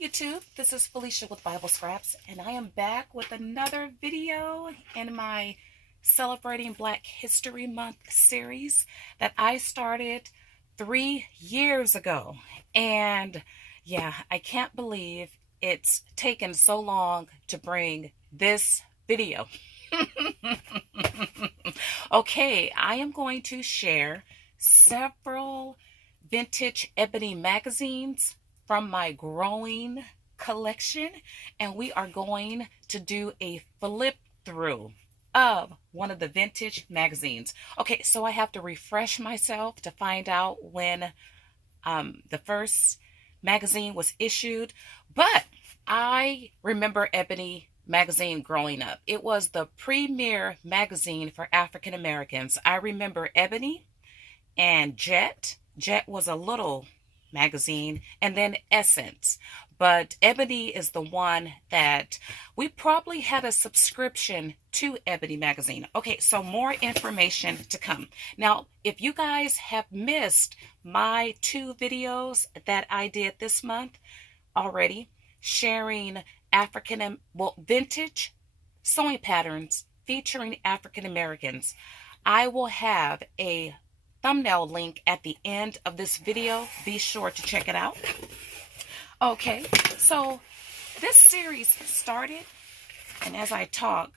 YouTube, this is Felicia with Bible Scraps, and I am back with another video in my Celebrating Black History Month series that I started 3 years ago. And yeah, I can't believe it's taken so long to bring this video. Okay, I am going to share several vintage Ebony magazines from my growing collection, and we are going to do a flip through of one of the vintage magazines. Okay, so I have to refresh myself to find out when the first magazine was issued, but I remember Ebony magazine growing up. It was the premier magazine for African Americans. I remember Ebony and Jet. Jet was a little magazine, and then Essence. But Ebony is the one that we probably had a subscription to Ebony magazine. Okay, so more information to come. Now, if you guys have missed my 2 videos that I did this month already, sharing vintage sewing patterns featuring African Americans, I will have a thumbnail link at the end of this video. Be sure to check it out. Okay, so this series started, and as I talk,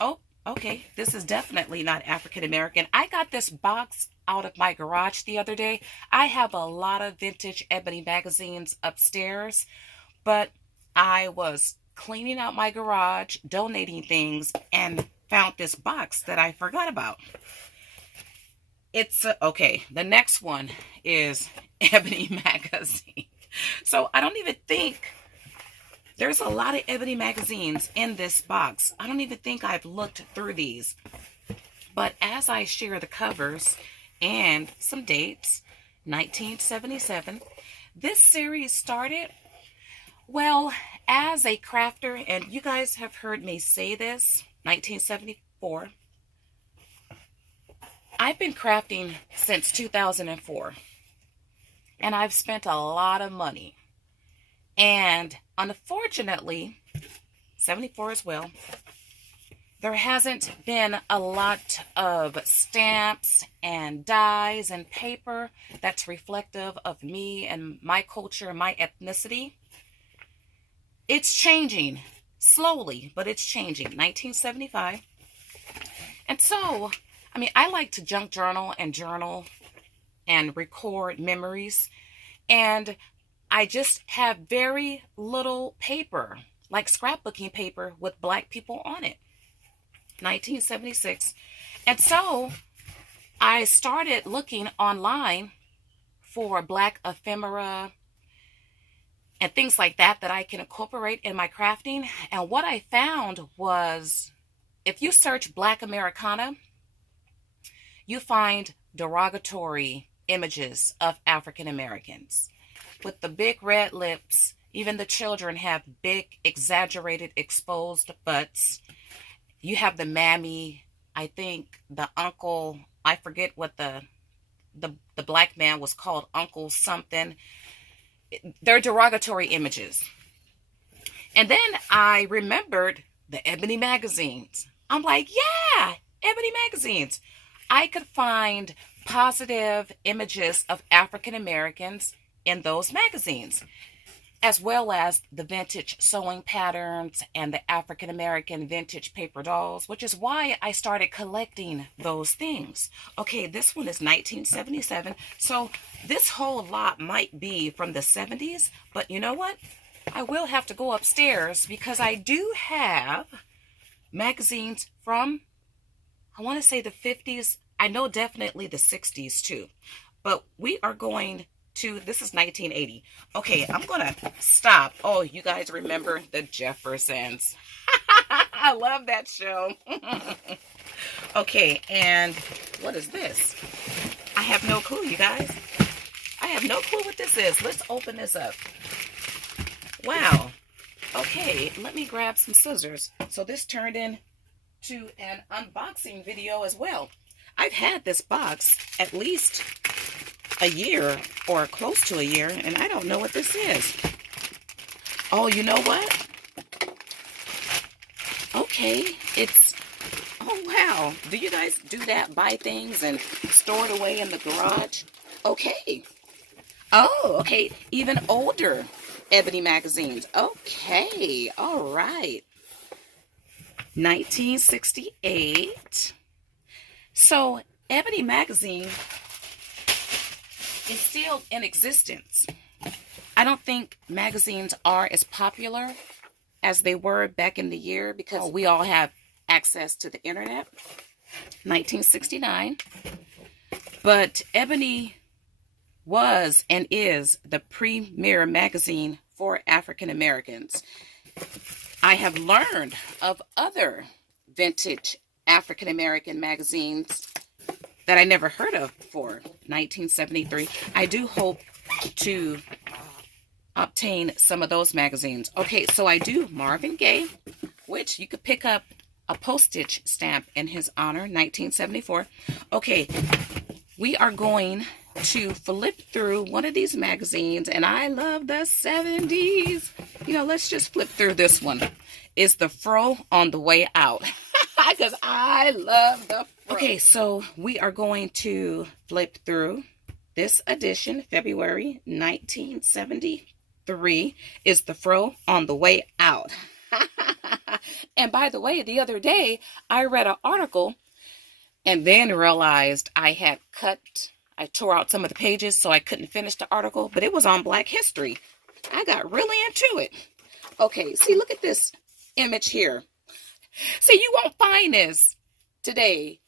oh, okay, this is definitely not African American. I got this box out of my garage the other day. I have a lot of vintage Ebony magazines upstairs, but I was cleaning out my garage, donating things, and found this box that I forgot about. It's okay. The next one is Ebony magazine. So I don't even think there's a lot of Ebony magazines in this box. I don't even think I've looked through these. But as I share the covers and some dates, 1977, this series started, well, as a crafter, and you guys have heard me say this, 1974. I've been crafting since 2004, and I've spent a lot of money. And unfortunately, 74 as well, there hasn't been a lot of stamps and dies and paper that's reflective of me and my culture, my ethnicity. It's changing slowly, but it's changing. 1975. And so I like to junk journal and record memories. And I just have very little paper, like scrapbooking paper with Black people on it. 1976. And so I started looking online for Black ephemera and things like that I can incorporate in my crafting. And what I found was, if you search Black Americana, you find derogatory images of African Americans with the big red lips. Even the children have big, exaggerated, exposed butts. You have the mammy, I think the uncle, I forget what the Black man was called, Uncle something. They're derogatory images. And then I remembered the Ebony magazines. I'm like, yeah, Ebony magazines. I could find positive images of African Americans in those magazines, as well as the vintage sewing patterns and the African American vintage paper dolls, which is why I started collecting those things. Okay, this one is 1977, so this whole lot might be from the 70s, but you know what? I will have to go upstairs because I do have magazines from, I want to say the 50s. I know definitely the 60s too. But we are going to, this is 1980. Okay, I'm going to stop. Oh, you guys remember the Jeffersons. I love that show. Okay, and what is this? I have no clue, you guys. I have no clue what this is. Let's open this up. Wow. Okay, let me grab some scissors. So this turned into an unboxing video as well. I've had this box at least a year or close to a year, and I don't know what this is. Oh, you know what? Okay, it's, oh wow. Do you guys do that? Buy things and store it away in the garage? Okay. Oh, okay. Even older Ebony magazines. Okay, all right. 1968. So, Ebony magazine is still in existence. I don't think magazines are as popular as they were back in the year because we all have access to the internet. 1969. But Ebony was and is the premier magazine for African Americans. I have learned of other vintage African American magazines that I never heard of before. 1973. I do hope to obtain some of those magazines. Okay, so I do Marvin Gaye, which you could pick up a postage stamp in his honor, 1974. Okay, we are going to flip through one of these magazines, and I love the 70s. You know, let's just flip through this one. Is the Fro on the Way Out? Because I love the Fro. Okay, so we are going to flip through this edition, February 1973. Is the Fro on the Way Out? And by the way, the other day, I read an article and then realized I tore out some of the pages, so I couldn't finish the article, but it was on Black History. I got really into it. Okay, see, look at this image here. See, you won't find this today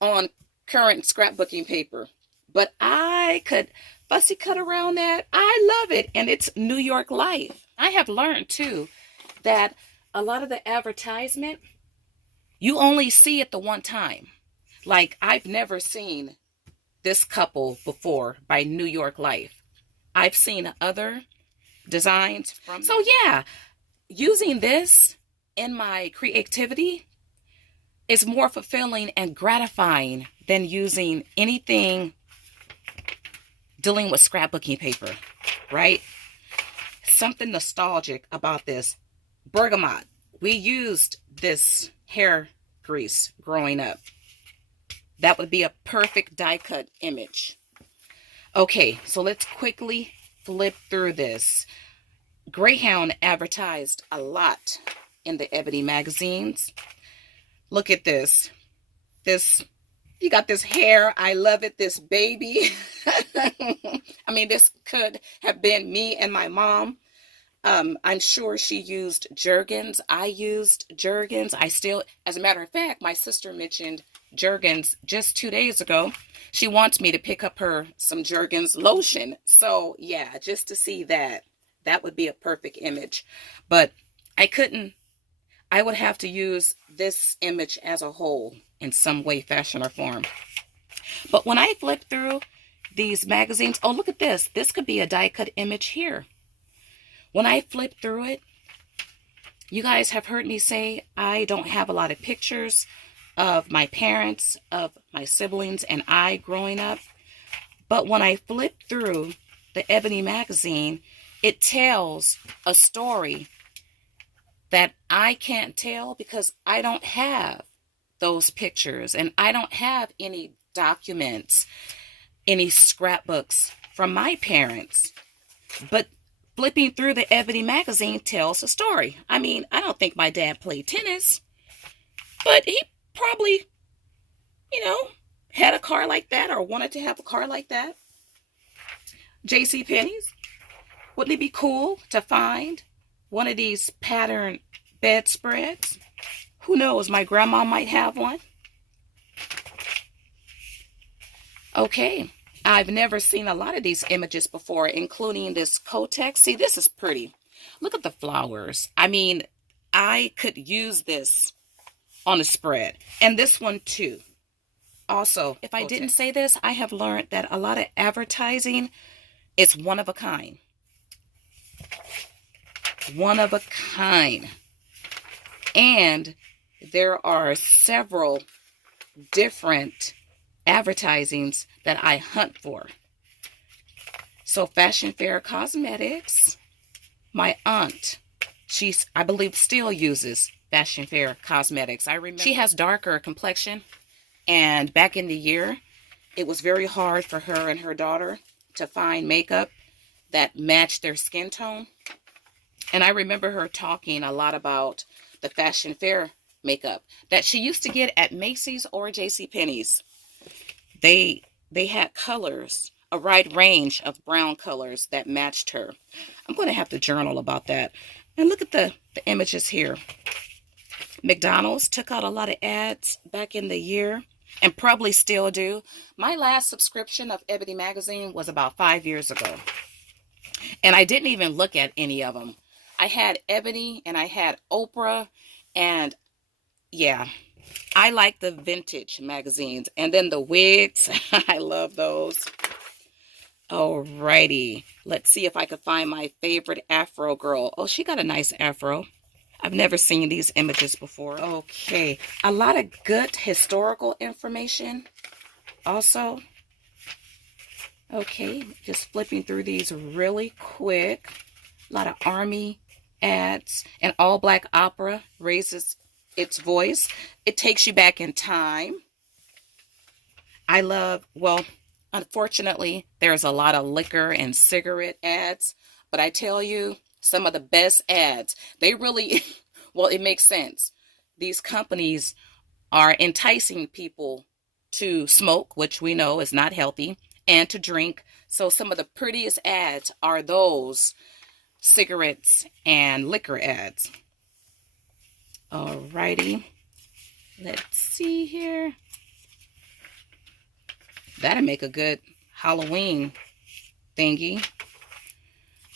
on current scrapbooking paper, but I could fussy cut around that. I love it, and it's New York life. I have learned, too, that a lot of the advertisement, you only see it the one time. Like, I've never seen this couple before by New York Life. I've seen other designs from. So yeah, using this in my creativity is more fulfilling and gratifying than using anything dealing with scrapbooking paper, right? Something nostalgic about this. Bergamot. We used this hair grease growing up. That would be a perfect die cut image. Okay, so let's quickly flip through this. Greyhound advertised a lot in the Ebony magazines. Look at this. You got this hair. I love it. This baby. I mean, this could have been me and my mom. I'm sure she used Jergens. I used Jergens. As a matter of fact, my sister mentioned Jergens just 2 days ago. She wants me to pick up her some Jergens lotion. So yeah, just to see that would be a perfect image. But I would have to use this image as a whole in some way, fashion, or form. But when I flip through these magazines, oh, look at this. This could be a die cut image here. When I flip through it, you guys have heard me say I don't have a lot of pictures of my parents, of my siblings, and I growing up. But when I flip through the Ebony magazine, it tells a story that I can't tell because I don't have those pictures, and I don't have any documents, any scrapbooks from my parents. But flipping through the Ebony magazine tells a story. I mean, I don't think my dad played tennis, but he probably, had a car like that or wanted to have a car like that. J.C. Penney's. Wouldn't it be cool to find one of these pattern bedspreads? Who knows? My grandma might have one. Okay. I've never seen a lot of these images before, including this Kotex. See, this is pretty. Look at the flowers. I mean, I could use this on a spread. And this one too. Also, if I didn't say this, I have learned that a lot of advertising is one of a kind. One of a kind. And there are several different advertisings that I hunt for. So Fashion Fair Cosmetics, My aunt, I believe, still uses Fashion Fair cosmetics. I remember she has darker complexion, and back in the year, it was very hard for her and her daughter to find makeup that matched their skin tone. And I remember her talking a lot about the Fashion Fair makeup that she used to get at Macy's or JCPenney's. They had colors, a wide range of brown colors that matched her. I'm going to have to journal about that. And look at the images here. McDonald's took out a lot of ads back in the year and probably still do. My last subscription of Ebony magazine was about 5 years ago. And I didn't even look at any of them. I had Ebony and I had Oprah, and yeah, I like the vintage magazines. And then the wigs, I love those. Alrighty, let's see if I could find my favorite Afro girl. Oh, she got a nice Afro. I've never seen these images before. Okay, a lot of good historical information also. Okay, just flipping through these really quick. A lot of Army ads, and All Black Opera raises its voice. It takes you back in time. I love, well, unfortunately, there's a lot of liquor and cigarette ads, but I tell you, some of the best ads, they really, well, it makes sense. These companies are enticing people to smoke, which we know is not healthy, and to drink. So some of the prettiest ads are those cigarettes and liquor ads. Alrighty, let's see here. That'll make a good Halloween thingy.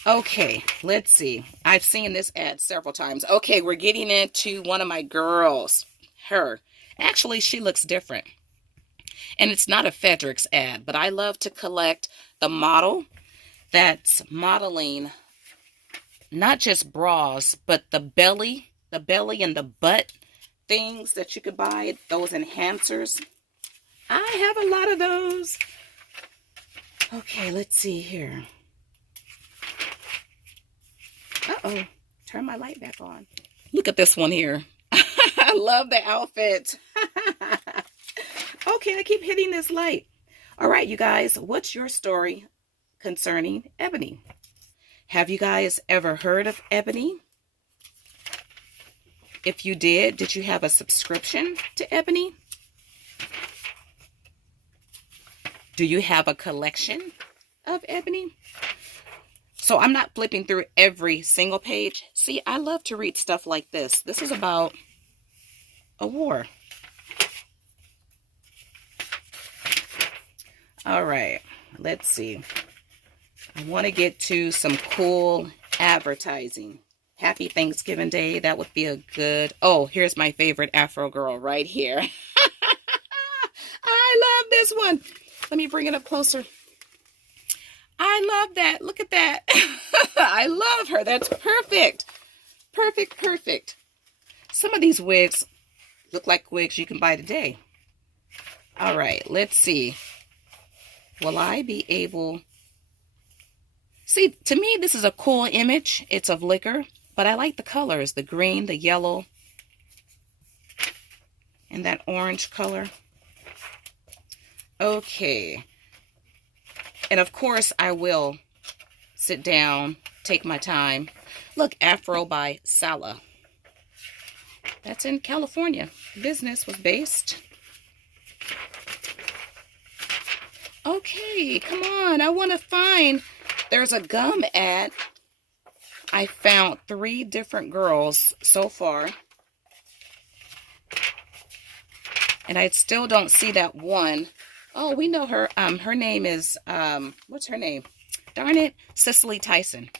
Okay, let's see. I've seen this ad several times. Okay, we're getting into one of my girls. Her. Actually, she looks different. And it's not a Fredericks ad, but I love to collect the model that's modeling not just bras, but the belly and the butt things that you could buy, those enhancers. I have a lot of those. Okay, let's see here. Uh-oh, turn my light back on. Look at this one here. I love the outfit. Okay, I keep hitting this light. All right, you guys, what's your story concerning Ebony? Have you guys ever heard of Ebony? If you did you have a subscription to Ebony? Do you have a collection of Ebony? So I'm not flipping through every single page. See, I love to read stuff like this. This is about a war. All right, let's see. I want to get to some cool advertising. Happy Thanksgiving Day. That would be a good... Oh, here's my favorite Afro girl right here. I love this one. Let me bring it up closer. I love that. Look at that. I love her. That's perfect. Perfect, perfect. Some of these wigs look like wigs you can buy today. All right, let's see. Will I be able... See, to me, this is a cool image. It's of liquor, but I like the colors. The green, the yellow, and that orange color. Okay. And of course, I will sit down, take my time. Look, Afro by Sala. That's in California. Business was based. Okay, come on. I want to find... There's a gum ad. I found 3 different girls so far. And I still don't see that one. Oh, we know her. Her name is, what's her name? Darn it, Cicely Tyson.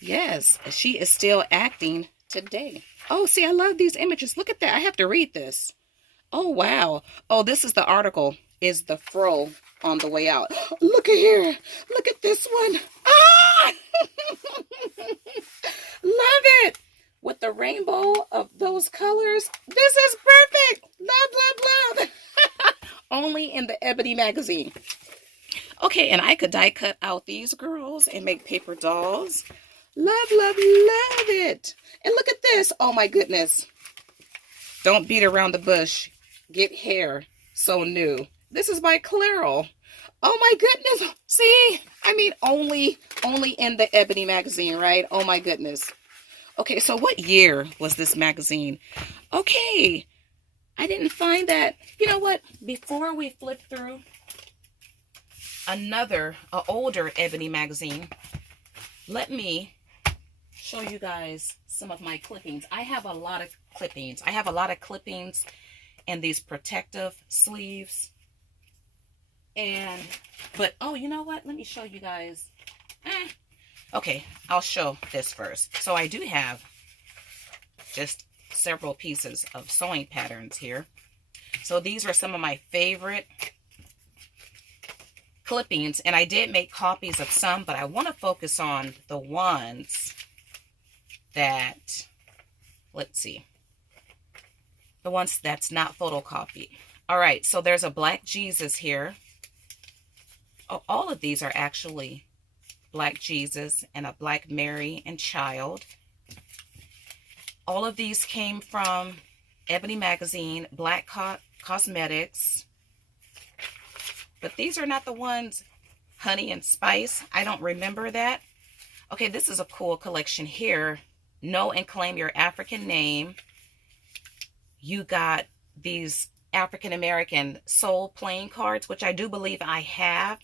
Yes, she is still acting today. Oh, see, I love these images. Look at that. I have to read this. Oh, wow. Oh, this is the article. Is the fro on the way out? Look at here. Look at this one. Ah! Love it. With the rainbow of those colors. This is perfect. Love, love, love. Only in the Ebony magazine. Okay, and I could die cut out these girls and make paper dolls. Love, love, love it. And look at this. Oh my goodness. Don't beat around the bush. Get hair so new. This is by Clairol. Oh my goodness. See? I mean, only in the Ebony magazine, right? Oh my goodness. Okay, so what year was this magazine? Okay, I didn't find that. You know what? Before we flip through another, older Ebony magazine, let me show you guys some of my clippings. I have a lot of clippings. I have a lot of clippings and these protective sleeves. But oh, you know what? Let me show you guys. Okay, I'll show this first. So I do have just several pieces of sewing patterns here. So these are some of my favorite clippings, and I did make copies of some, but I want to focus on the ones that, let's see, the ones that's not photocopied. All right, so there's a Black Jesus here. Oh, all of these are actually Black Jesus and a Black Mary and Child. All of these came from Ebony magazine, Black Cosmetics. But these are not the ones, Honey and Spice. I don't remember that. Okay, this is a cool collection here. Know and Claim Your African Name. You got these African American soul playing cards, which I do believe I have.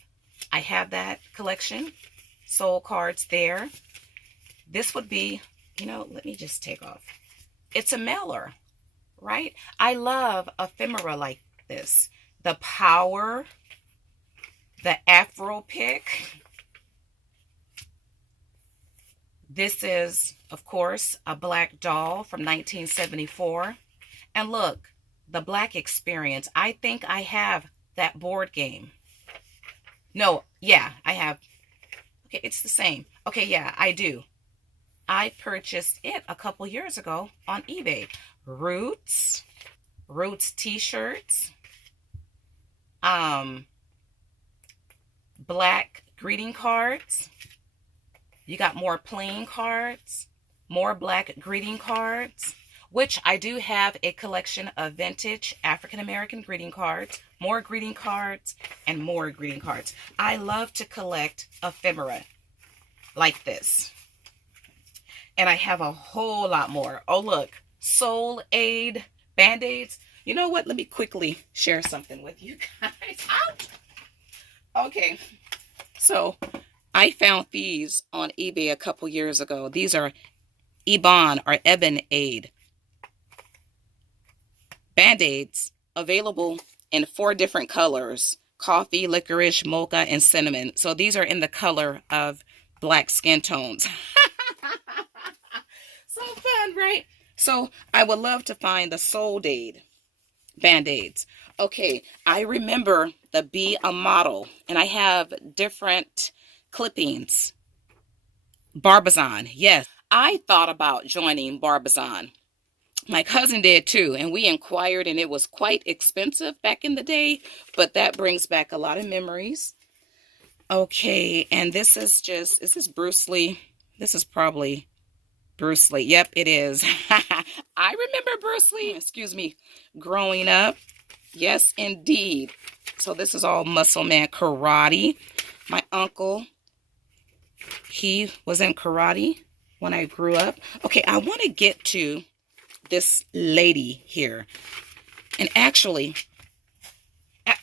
I have that collection. Soul cards there. This would be, you know, let me just take off. It's a mailer, right? I love ephemera like this. The Power, the Afro Pick. This is, of course, a Black Doll from 1974. And look, the Black Experience. I think I have that board game. No, yeah, I have. Okay, it's the same. Okay, yeah, I do. I purchased it a couple years ago on eBay. Roots t-shirts, Black greeting cards. You got more plain cards, more Black greeting cards, which I do have a collection of vintage African American greeting cards, more greeting cards, and more greeting cards. I love to collect ephemera like this. And I have a whole lot more. Oh, look, Soul Aid Band-Aids. You know what? Let me quickly share something with you guys. Out. Okay, so I found these on eBay a couple years ago. These are Ebon Aid Band-Aids, available in 4 different colors: coffee, licorice, mocha, and cinnamon. So these are in the color of Black skin tones. So fun, right? So I would love to find the Soul Aid Band-Aids. Okay, I remember the Be a Model, and I have different clippings. Barbizon, yes. I thought about joining Barbizon. My cousin did too, and we inquired, and it was quite expensive back in the day, but that brings back a lot of memories. Okay, and this is just, is this Bruce Lee? This is probably Bruce Lee. Yep, it is. I remember Bruce Lee, excuse me, growing up. Yes, indeed. So this is all Muscle Man karate. My uncle, he was in karate when I grew up. Okay, I want to get to this lady here. And actually,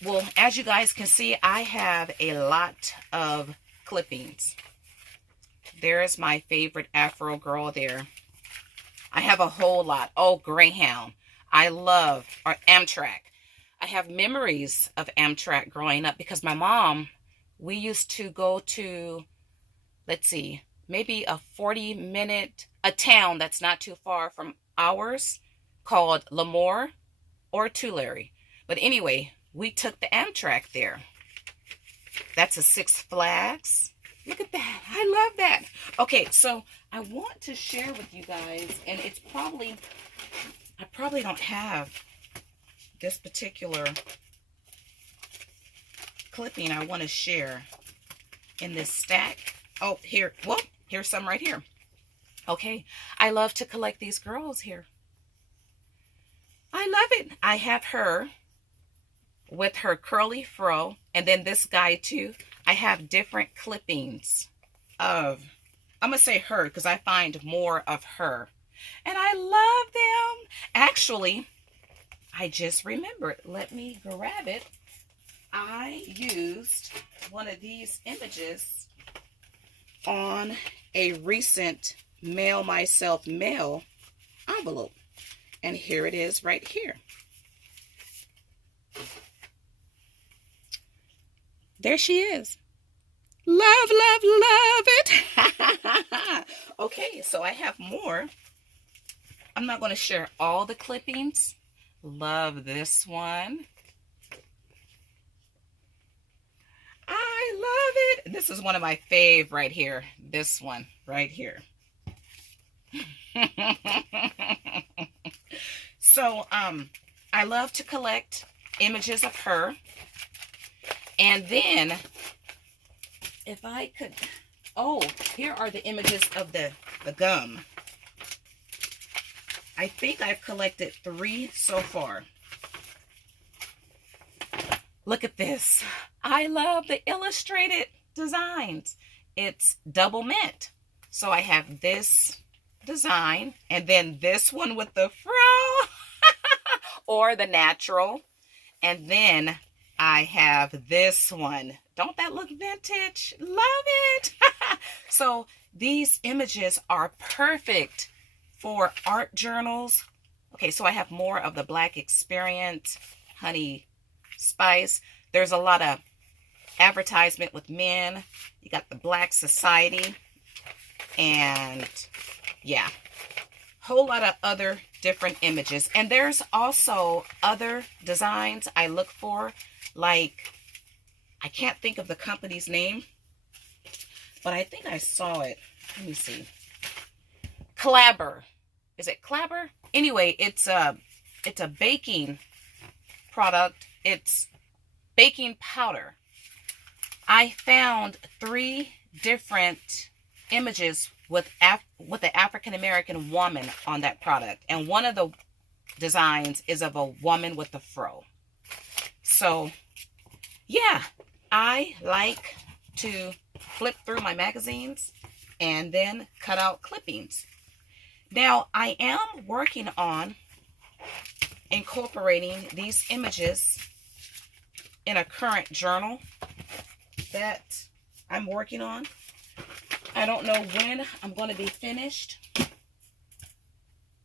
well, as you guys can see, I have a lot of clippings. There's my favorite Afro girl there. I have a whole lot. Oh, Greyhound. I love, or Amtrak. I have memories of Amtrak growing up because my mom, we used to go to, let's see, maybe a 40-minute, a town that's not too far from ours called Lemoore or Tulare. But anyway, we took the Amtrak there. That's a Six Flags. Look at that. I love that. Okay, so I want to share with you guys, and it's probably, I probably don't have this particular clipping I want to share in this stack. Oh, here, well, here's some right here. Okay, I love to collect these girls here. I love it. I have her with her curly fro, and then this guy too. I have different clippings of, I'm gonna say her because I find more of her, and I love them. Actually, I just remembered. Let me grab it. I used one of these images on a recent Mail Myself mail envelope, and here it is right here. There she is. Love, love, love it. Okay, so I have more. I'm not going to share all the clippings. Love this one. I love it. This is one of my fave right here. This one right here. So, I love to collect images of her. And then, if I could, oh, here are the images of the gum. I think I've collected 3 so far. Look at this. I love the illustrated designs. It's double mint. So I have this design, and then this one with the fro, or the natural. And then I have this one. Don't that look vintage? Love it. So these images are perfect for art journals. Okay, so I have more of the Black Experience, Honey Spice. There's a lot of advertisement with men. You got the Black Society, and yeah, whole lot of other different images. And there's also other designs I look for, like, I can't think of the company's name, but I think I saw it. Let me see. Clabber. Is it Clabber? Anyway, it's a baking product. It's baking powder. I found 3 different images with the African American woman on that product, and one of the designs is of a woman with a fro. So yeah, I like to flip through my magazines and then cut out clippings. Now I am working on incorporating these images in a current journal that I'm working on. I don't know when I'm going to be finished,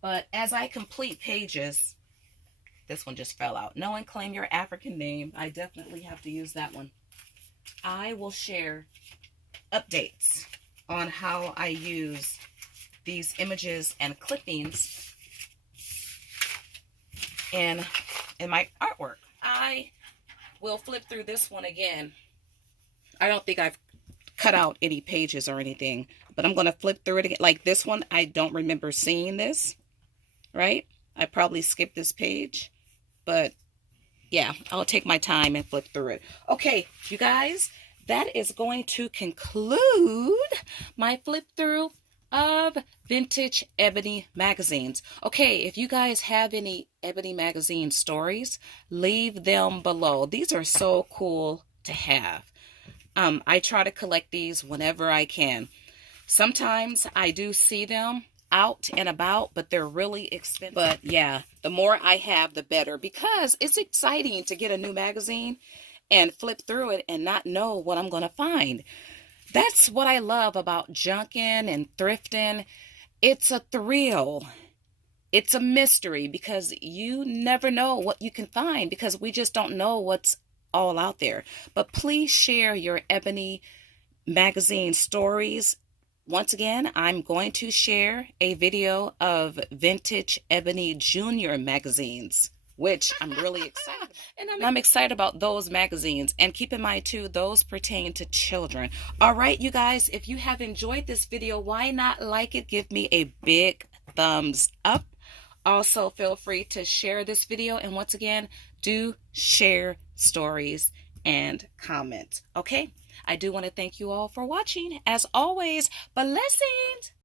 but as I complete pages, this one just fell out. Know and claim your African name. I definitely have to use that one. I will share updates on how I use these images and clippings in my artwork. I will flip through this one again. I don't think I've cut out any pages or anything, but I'm going to flip through it again. Like this one, I don't remember seeing this, right? I probably skipped this page, but yeah, I'll take my time and flip through it. Okay, you guys, that is going to conclude my flip through of vintage Ebony magazines. Okay, if you guys have any Ebony magazine stories, leave them below. These are so cool to have. I try to collect these whenever I can. Sometimes I do see them out and about, but they're really expensive. But yeah, the more I have, the better, because it's exciting to get a new magazine and flip through it and not know what I'm going to find. That's what I love about junking and thrifting. It's a thrill. It's a mystery, because you never know what you can find, because we just don't know what's all out there. But please share your Ebony magazine stories. Once again, I'm going to share a video of vintage Ebony Junior magazines, which I'm really excited about. And I'm excited about those magazines. And keep in mind too, those pertain to children. All right, you guys, if you have enjoyed this video, why not like it? Give me a big thumbs up. Also, feel free to share this video. And once again, do share stories and comment. Okay? I do want to thank you all for watching. As always, blessings.